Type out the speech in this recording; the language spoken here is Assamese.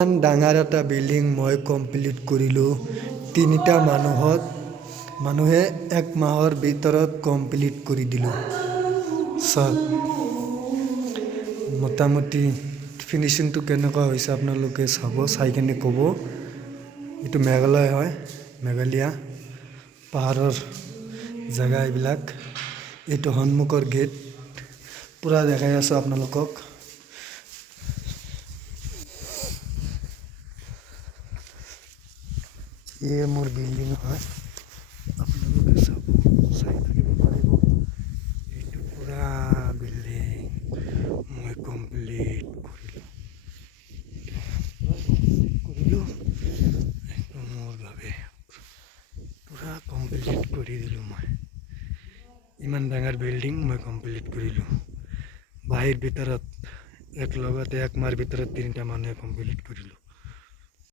ইমান ডাঙৰ এটা বিল্ডিং মই কমপ্লিট কৰিলোঁ। তিনিটা মানুহে 1 মাহৰ ভিতৰত কমপ্লিট কৰি দিলোঁ। চাওক মোটামুটি ফিনিচিংটো কেনেকুৱা হৈছে আপোনালোকে চাব, চাই কিনে ক'ব। এইটো মেঘালয় হয়, মেঘালয়া পাহাৰৰ জেগা এইবিলাক। এইটো সন্মুখৰ গেট পূৰা দেখাই আছোঁ আপোনালোকক। ये मोर बिल्डिंग है, আপোনালোকে চাব, চাই থাকিব পাৰিব। এইটো পুৰা বিল্ডিং মই কমপ্লিট কৰিলোঁ। এইটো মোৰ বাবে পুৰা কমপ্লিট কৰি দিলোঁ। মই ইমান ডাঙৰ বিল্ডিং মই কমপ্লিট কৰিলোঁ। বাহিৰ ভিতৰত এক লগতে 1 মাহৰ ভিতৰত 3টা মানুহে কমপ্লিট কৰিলোঁ।